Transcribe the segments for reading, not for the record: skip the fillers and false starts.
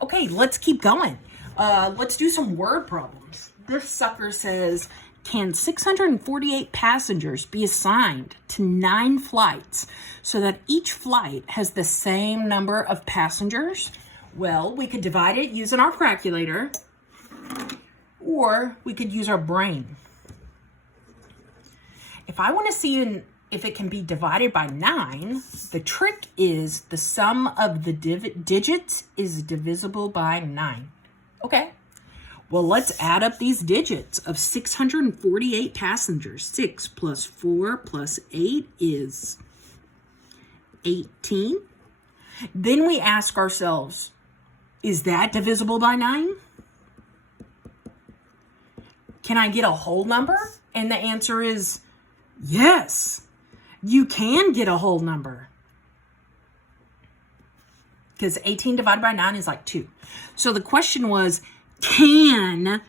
Okay, let's keep going. Let's do some word problems. This sucker says, can 648 passengers be assigned to 9 flights so that each flight has the same number of passengers? Well, we could divide it using our calculator, or we could use our brain. If I want to see if it can be divided by 9, the trick is the sum of the digits is divisible by 9. Okay, well, let's add up these digits of 648 passengers. 6 plus 4 plus 8 is 18. Then we ask ourselves, is that divisible by 9? Can I get a whole number? And the answer is yes. You can get a whole number. Because 18 divided by 9 is like 2. So the question was, can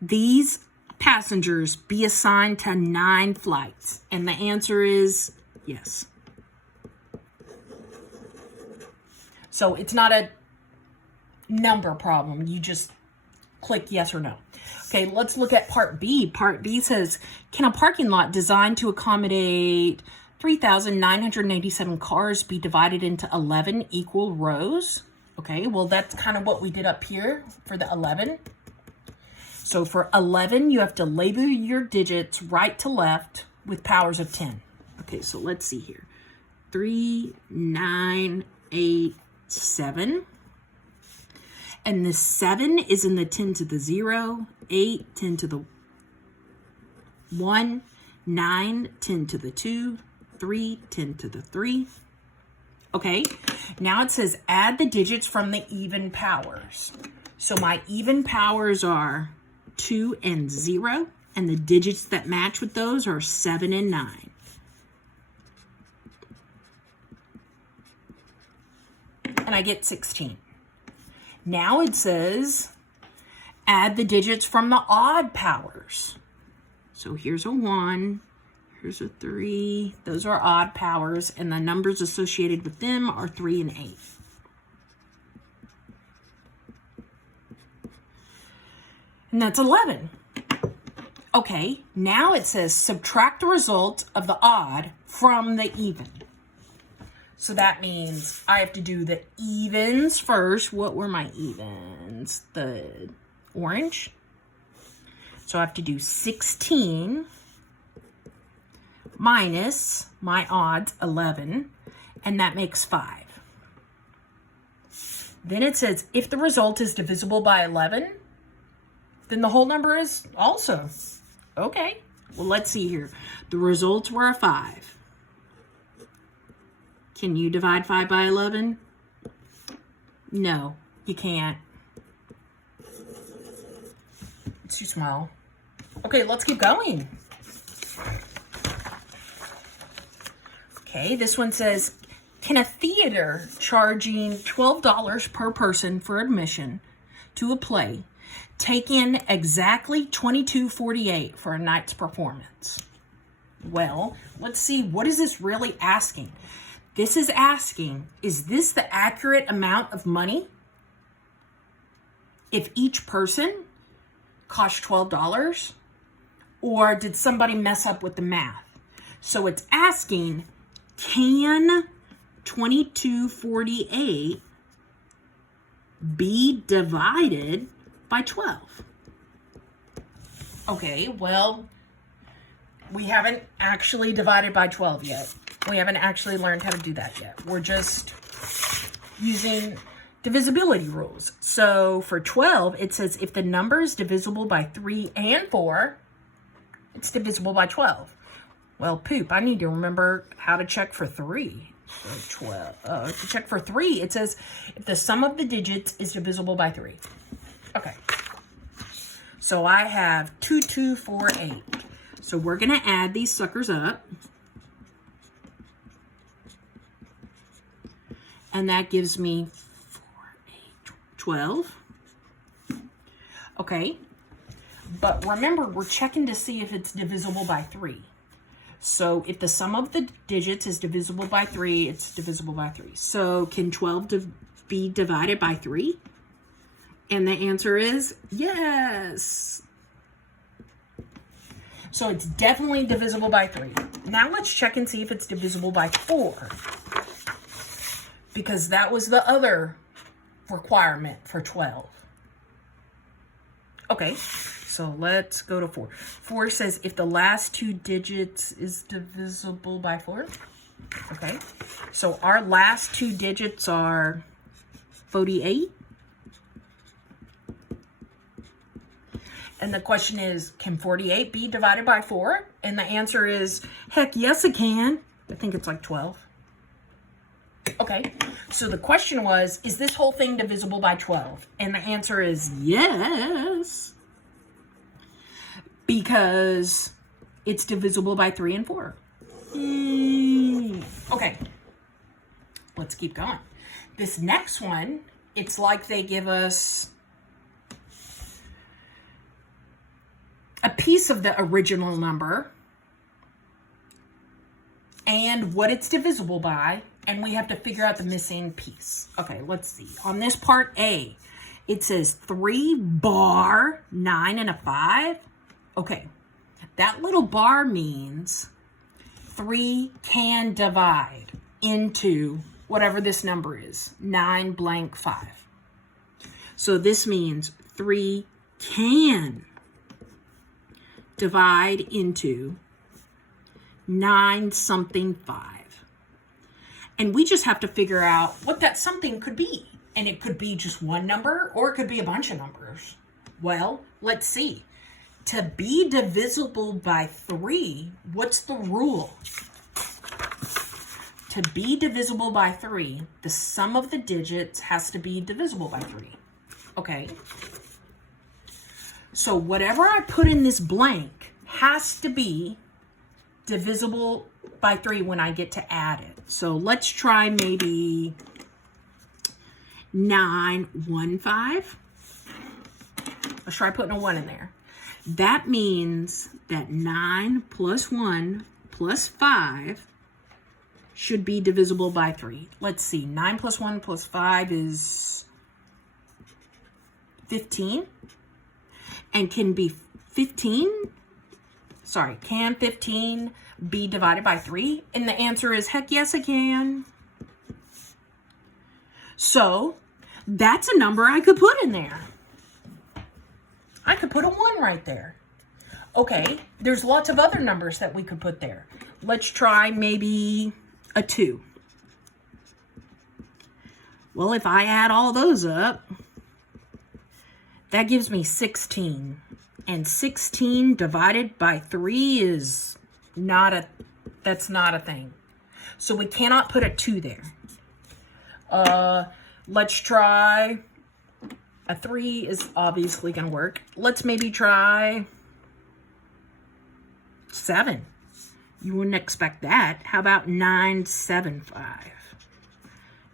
these passengers be assigned to 9 flights? And the answer is yes. So it's not a number problem. You just click yes or no. Okay, let's look at part B. Part B says, can a parking lot designed to accommodate 3,987 cars be divided into 11 equal rows? Okay, well, that's kind of what we did up here for the 11. So for 11, you have to label your digits right to left with powers of 10. Okay, so let's see here. 3, 9, 8, 7. And the 7 is in the 10 to the 0, 8, 10 to the 1, 9, 10 to the 2, 3, 10 to the 3. Okay, now it says add the digits from the even powers. So my even powers are 2 and 0, and the digits that match with those are 7 and 9. And I get 16. Now it says add the digits from the odd powers. So here's a 1, here's a 3. Those are odd powers, and the numbers associated with them are 3 and 8. And that's 11. Okay, now it says subtract the result of the odd from the even. So that means I have to do the evens first. What were my evens? The orange. So I have to do 16 minus my odds, 11, and that makes 5. Then it says if the result is divisible by 11, then the whole number is also. Okay, well, let's see here. The results were a 5. Can you divide 5 by 11? No, you can't. It's too small. Okay, let's keep going. Okay, this one says, can a theater charging $12 per person for admission to a play take in exactly $22.48 for a night's performance? Well, let's see, what is this really asking? This is asking, is this the accurate amount of money if each person cost $12? Or did somebody mess up with the math? So it's asking, can $22.48 be divided by 12? Okay, well, we haven't actually divided by 12 yet. We haven't actually learned how to do that yet. We're just using divisibility rules. So for 12, it says if the number is divisible by 3 and 4, it's divisible by 12. Well, poop, I need to remember how to check for 3. So 12. To check for 3, it says if the sum of the digits is divisible by 3. Okay. So I have 2248. So we're going to add these suckers up. And that gives me 4, 8, 12. Okay. But remember, we're checking to see if it's divisible by 3. So if the sum of the digits is divisible by 3, it's divisible by 3. So can 12 be divided by 3? And the answer is yes. So it's definitely divisible by 3. Now let's check and see if it's divisible by 4. Because that was the other requirement for 12. Okay, so let's go to 4. 4 says if the last 2 digits is divisible by 4. Okay, so our last 2 digits are 48. And the question is, can 48 be divided by 4? And the answer is, heck yes it can. I think it's like 12. Okay, so the question was, is this whole thing divisible by 12? And the answer is yes. Because it's divisible by 3 and 4. Okay, let's keep going. This next one, it's like they give us a piece of the original number and what it's divisible by, and we have to figure out the missing piece. Okay, let's see. On this part A, it says 3 bar 9 and a 5. Okay, that little bar means 3 can divide into whatever this number is, 9 blank 5. So this means 3 can divide into 9 something 5. And we just have to figure out what that something could be. And it could be just one number, or it could be a bunch of numbers. Well, let's see. To be divisible by 3, what's the rule? To be divisible by 3, the sum of the digits has to be divisible by 3. Okay. So whatever I put in this blank has to be divisible by 3 when I get to add it. So let's try maybe 915. Let's try putting a 1 in there. That means that 9 plus 1 plus 5 should be divisible by 3. Let's see. 9 plus 1 plus 5 is 15. And can 15 be divided by 3? And the answer is heck yes it can. So that's a number I could put in there. I could put a 1 right there. Okay, there's lots of other numbers that we could put there. Let's try maybe a 2. Well, if I add all those up, that gives me 16. And 16 divided by 3 is that's not a thing. So we cannot put a 2 there. Let's try, a 3 is obviously going to work. Let's maybe try 7. You wouldn't expect that. How about 975?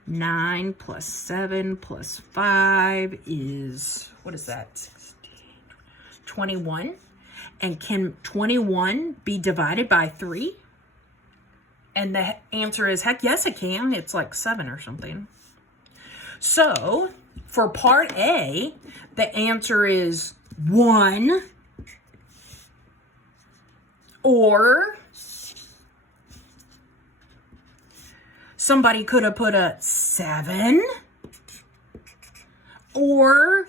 9 plus 7 plus 5 is, what is that? 16, 21. And can 21 be divided by 3? And the answer is, heck yes it can. It's like 7 or something. So, for part A, the answer is 1. Or somebody could have put a 7. Or,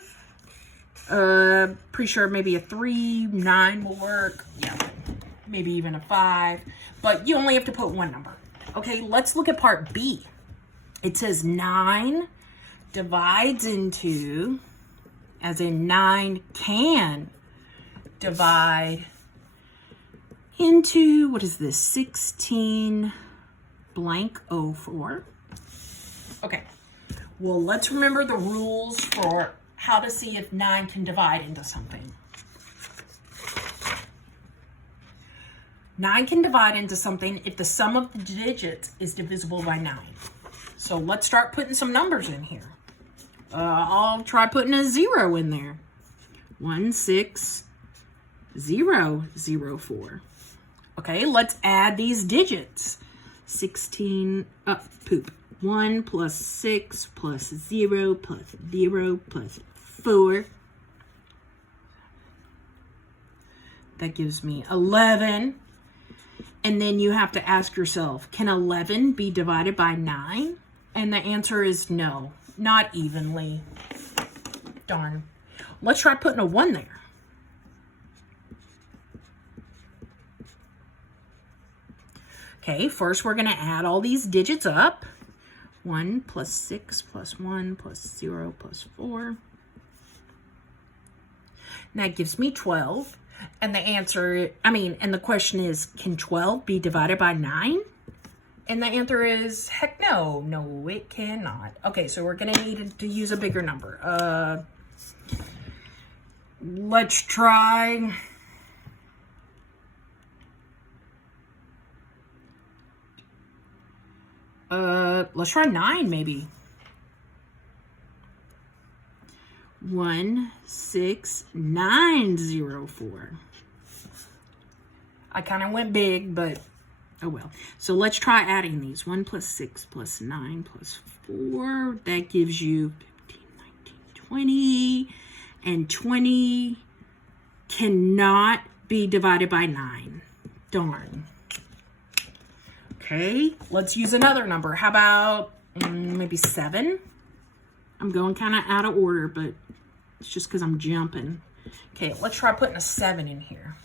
pretty sure maybe a 3, 9 will work. Yeah, maybe even a 5. But you only have to put one number. Okay, let's look at part B. It says 9 divides into, as in 9 can divide into, what is this, 16 blank 04. Okay, well, let's remember the rules for how to see if 9 can divide into something. 9 can divide into something if the sum of the digits is divisible by 9. So let's start putting some numbers in here. I'll try putting a 0 in there. 16004. Okay, let's add these digits. 16, 1 plus 6 plus 0 plus 0 plus 4. That gives me 11. And then you have to ask yourself, can 11 be divided by 9? And the answer is no, not evenly. Darn. Let's try putting a 1 there. Okay, first we're going to add all these digits up. 1 plus 6 plus 1 plus 0 plus 4. And that gives me 12. And the answer, and the question is, can 12 be divided by 9? And the answer is, heck no. No, it cannot. Okay, so we're going to need to use a bigger number. Let's try... let's try 9 maybe. 16904. I kind of went big, but oh well. So let's try adding these. 1 plus 6 plus 9 plus 4. That gives you 15, 19, 20. And 20 cannot be divided by 9. Darn. Okay, let's use another number. How about maybe 7? I'm going kind of out of order, but it's just because I'm jumping. Okay, let's try putting a 7 in here.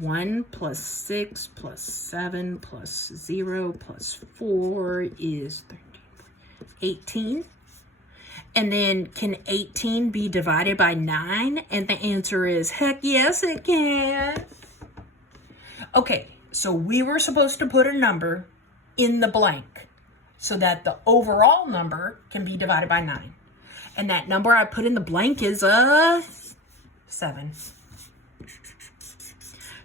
1 plus 6 plus 7 plus 0 plus 4 is 13, 18. And then can 18 be divided by 9? And the answer is, heck yes, it can. Okay, so we were supposed to put a number in the blank so that the overall number can be divided by 9. And that number I put in the blank is 7.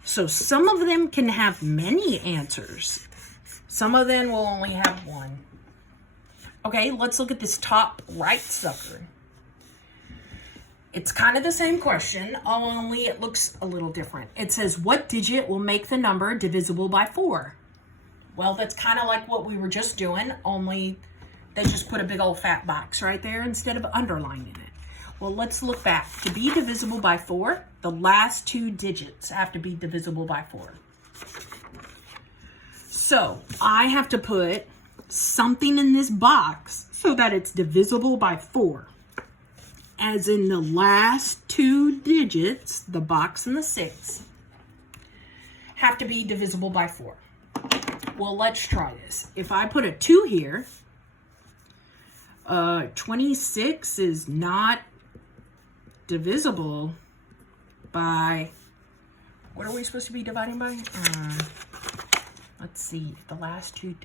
So some of them can have many answers. Some of them will only have one. Okay, let's look at this top right sucker. It's kind of the same question, only it looks a little different. It says, what digit will make the number divisible by 4? Well, that's kind of like what we were just doing, only they just put a big old fat box right there instead of underlining it. Well, let's look back. To be divisible by 4, the last 2 digits have to be divisible by 4. So I have to put something in this box so that it's divisible by 4. As in the last 2 digits, the box and the 6, have to be divisible by 4. Well, let's try this. If I put a 2 here, 26 is not divisible by, what are we supposed to be dividing by? Let's see, the last 2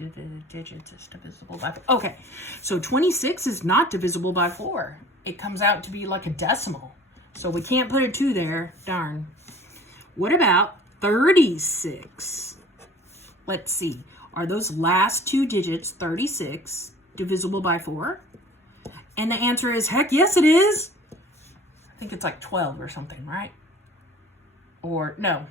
digits is divisible by 4. Okay, so 26 is not divisible by 4. It comes out to be like a decimal. So we can't put a 2 there, darn. What about 36? Let's see, are those last 2 digits, 36, divisible by 4? And the answer is, heck yes it is. I think it's like 12 or something, right? Or, no,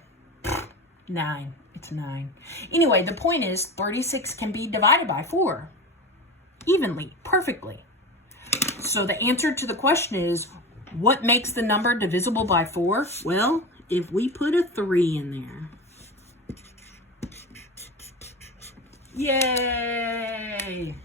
9. It's 9. Anyway, the point is 36 can be divided by 4 evenly, perfectly. So the answer to the question is, what makes the number divisible by 4? Well, if we put a 3 in there. Yay!